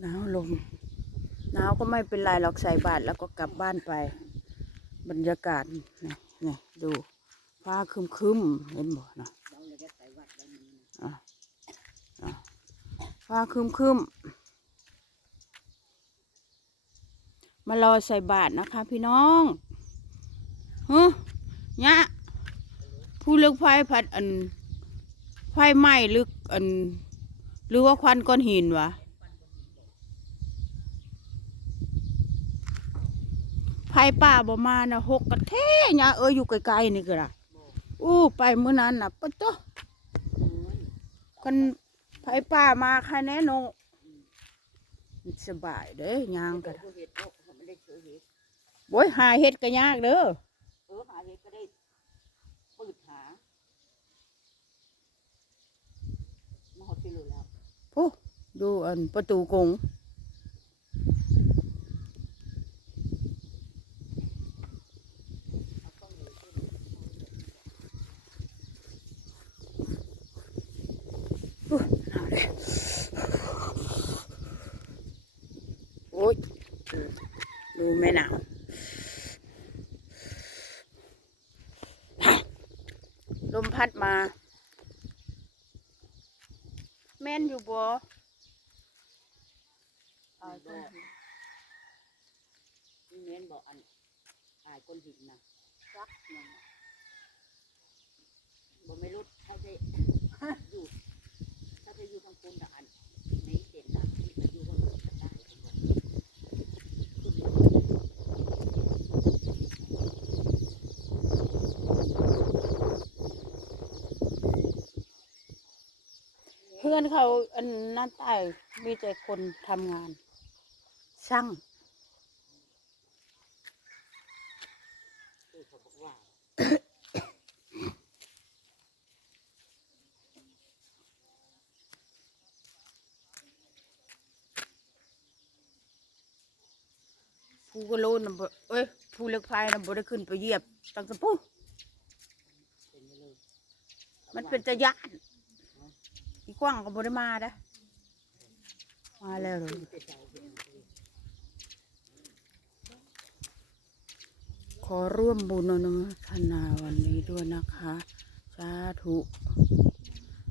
หนาวลมหนาวก็ไม่เป็นไรหรอกใส่บาตรแล้วก็กลับบ้านไป บรรยากาศนี่นี่ดูฟ้าคึมคึมเห็นบ่นะอะอะฟ้าคึมคึมมารอใส่บาตรนะคะ พี่น้องฮะเนี่ยผู้เลือกไฟผัดอันไฟไหม้หรืออัน หรือว่าควันก้อนหินวะไฟป่าบ่มานะหกกระเทเนี่ยเอออยู่ไกลๆนี่ก็ละอู้ไปเมื่อนั้นน่ะปะโตะกันไฟป่ามาใครแน่โนสบายเด้ยางกันเห็ดเนาะไม่ได้เจอเห็ดโว้ยหาเฮ็ดก็ยากเด้อเออหาเห็ดก็ได้ปืดหามาหดไปเลยแล้ว พู ดูอันประตูกงโอ้ยดูแม่หนาวลมพัดมา แม่นอยู่บ่ อ่าก็นี่เน้นบอกอันอายก้นหินนะซักเนี่ยนะบ่ไม่รู้ถ้าจะอยู่ถ้าจะอยู่ข้างบนน่ะอันในเด่นนะที่จะอยู่ข้างบนก็ได้เพื่อนเขาอันนั้นใต้มีแต่คนทำงาน ช่างผู้ก็รู้นะบ่เอ้ยผู้เล็กไฟนะบ่ได้ขึ้นไปเหยียบตั้งแต่ปุ๊เป็นไปเลยมันเป็นจะยานอีกว้างก็บ่ได้มาเด้อมาแล้วเลย แต่เจ้าเห็น ขอร่วมบุญอนุโมทนาวันนี้ด้วยนะคะสาธุ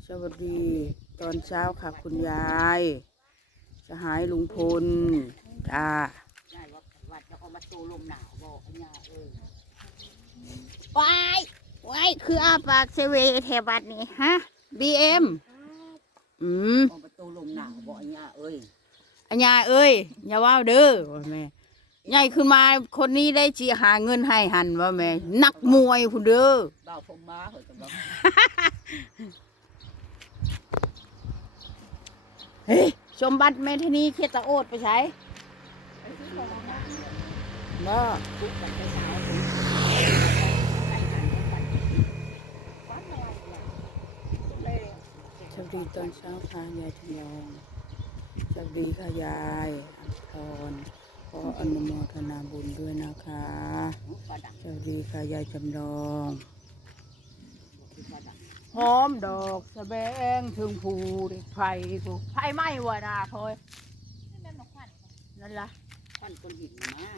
สวัสดีตอนเช้าค่ะคุณยาย สหายลุงพลจ้าได้ว่าวัดจะเอามาโตลมหนาวบอกอันเนี้ยเออวายวายคืออาปากเซเวแถวบัดนี้ฮะบีเอ็มอืมเอามาโตลมหนาวบอกอันเนี้ยเอ้ยอัญญาเอ้ยอย่าว่าวเด้อว่าแม่ ใหญ่ขึ้นมาคนนี้ได้จีหาเงินให้หันว่าแม่ นักมวยคุณเด้อบ่าวผมมาเหอะกับเราเฮ้ยสมบัติแม่ทนีเคียตะโอดไปใช้บ่ทุกวันเช้าผมใส่กันทุกวันวันอะไรเนี่ยสวัสดีตอนเช้าค่ะยายจำลองสวัสดีค่ะยายอัพร ขออนุโมทนาบุญด้วยนะคะปลาดังสวัสดีค่ะยายจำลองคือปลาดังหอมดอกสะแบงถึงผูไฟผูไฟไหม้วะดาพอยนั่นล่ะควันก้นหินนะ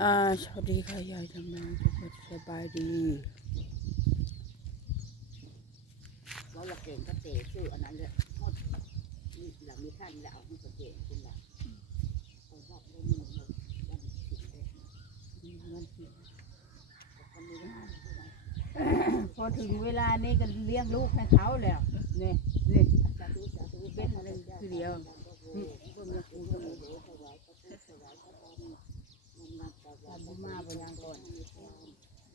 อ่าสวัสดีค่ะยายจำลองสุขสบายดีเราอยากเก่งก็เตะชื่ออันนั้นเลยหมด นี่หลังมีท่านแล้วเอาให้กระเก่งขึ้นมาเอารอบได้หนึ่สังผิดเลยมันผิดคนนี้ได้พอถึงเวลานี้ก็เลี้ยงลูกให้เขาแล้วนี่นี่เป็นอะไรทีเดียวเบิ่งนะคุณสมุทรถวายพระพุทธถวายพระธรรมาบุญมาบนยังก่อน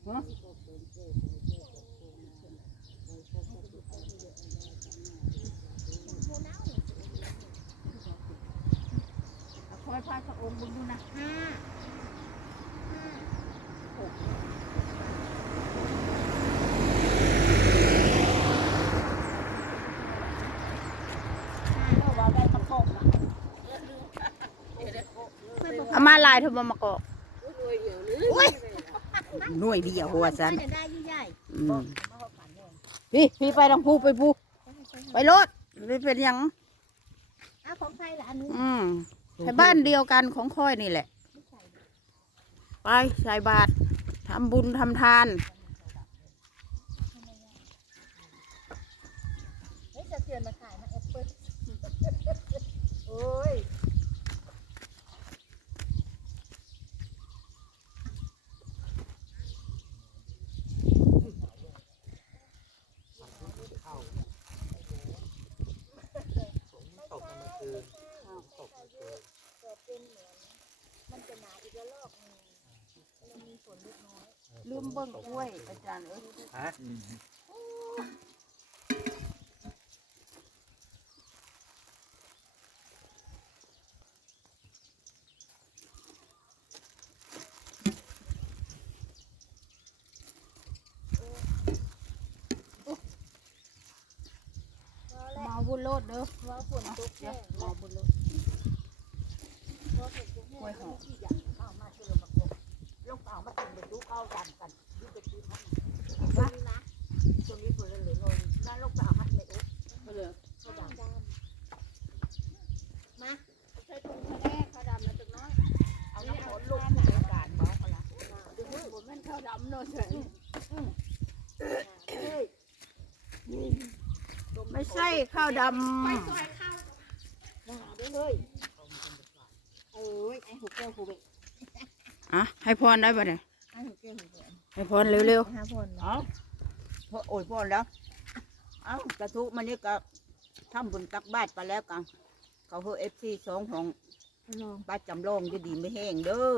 เนาะ อยพาพระองค์บุญดูนะห้าเอามาลายเธอมามากอกหน่วยเดียวหัวฉันได้ยิ่งใหญ่อืมพี่พี่ไปทางภูไปภูไปรถไม่เป็นหยังอ้าวของใครล่ะอันนี้อืม ใช่บ้านเดียวกันของค่อยนี่แหละ ไปใส่บาตรทำบุญทำทานเฮ้ยจะเตือนมาขายมาแอปเปิ้ลโอ้ย ตกกลางคืนตกกลางคืน แต่เป็นเหมือนมันจะหนาอีกระลอกหนึงมันมีฝนเล็กน้อย ลืม เบิ้งกล้วยอาจารย์เอ้ยฮะว่าแล้วมาบุญโลดเด้อว่าฝนตกเดี๋แห้ยวงมาว่าบุญโลดฝนตกแห้งกล้วยหอม ที่อย่างเข้ามาช่วยเรามาโกลงเปล่ามาถึงไปดูข้าดันกันดูไปดูมันตรงนี้นะตรงนี้คนละเหลือเลยนั่นลงเปล่าฮัทไม่อุ๊บก็เลยข้าวดำมาใช้ถุงแม่ข้าวดำนะจักน้อย เอาน้ำฝนลงในการมาเขาละดูบุญแม่นข้าวดำนาะเฉยเฮ้ยไม่ใช่ข้าวดมาด้วยเลยโอ้ยไอ้หัวแก้วหัวเบะำ อะให้พรได้ปะเนี่ยไอ้หัวแก้วหัวเบะให้พรเร็วห้าพนเอาพอโอ้ยพ่อแล้วเอากระทุมันนี่ก็ทำบุญตักบาตรไปแล้วกันเขาเฮอเอฟซีสองของลองบ้านจำลองจะดีไม่แห้งเด้อ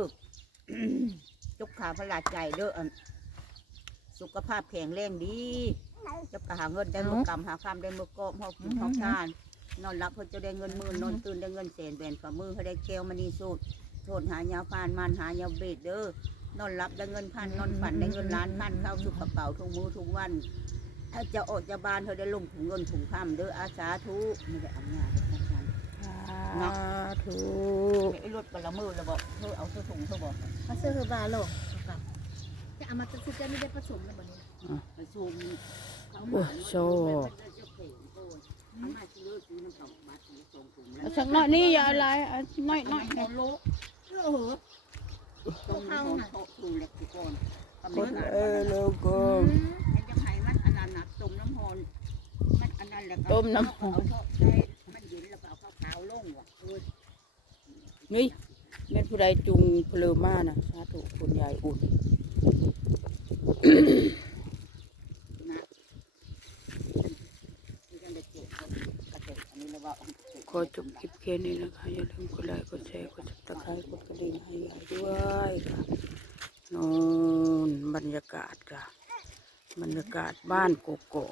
จุกขาพระราชใจเด้ออันสุขภาพแข็งแรงดีจะกหาเงินได้มือกำหาคำได้มือกอบหอบกินหอบทาน นอนรับเพื่อจะได้เงินหมื่นนอนตื่นได้เงินแสนแบนฝ่ามือเขาได้แก้วมณีสูตร โทษหายาพานมันหายาเบ็ดเด้อนอนรับได้เงินพันนอนฝันได้เงินล้านพันเข้าสู่กระเป๋าทุกมือทุกวัน ถ้าจะออกจะบานเธอได้ลงถุงเงินถุงคำเด้ออาสาธุไม่ได้เอางานของฉันๆสาธุไอ้รถกระมือแล้วบอกเธอเอาเธอถุงเธอบอกมาซื้อคือบาโลกครับจะเอามาซื้อจะไม่ได้ผสมเลยวันนี้ไปซูมเขาโอ้ยโซ่เอามาซื้อซื้อน้ำตกมาซื้อส่งถุงแล้วเอาสักหน่อยนี่อย่าอะไรเอาน้อยน้อยๆ โอ้โหตรงนี้โตถุงเล็กทุกคนคนเออโลโก้มันจะให้มันอันนั้นนะต้มน้ำหอนมันอันนั้นแหละต้มน้ำหอน เอาใส่มันเย็นแล้วก็เอาข้าขาวลงว่ะโอ้ยนี่แม่นผู้ใดจุงเพลอมานะสาธุคุณยายอุ่น นะมันจะได้เจ็บกระเจ็บอันนี้แล้วว่า ข อจบคลิปแค่นี้นะคะ อย่าลืมกดไลค์กดแชร์กดติดตามกดกระดิ่งให้ยายด้วยค่ะนอนบรรยากาศค่ะ บรรยากาศบ้านโกโก้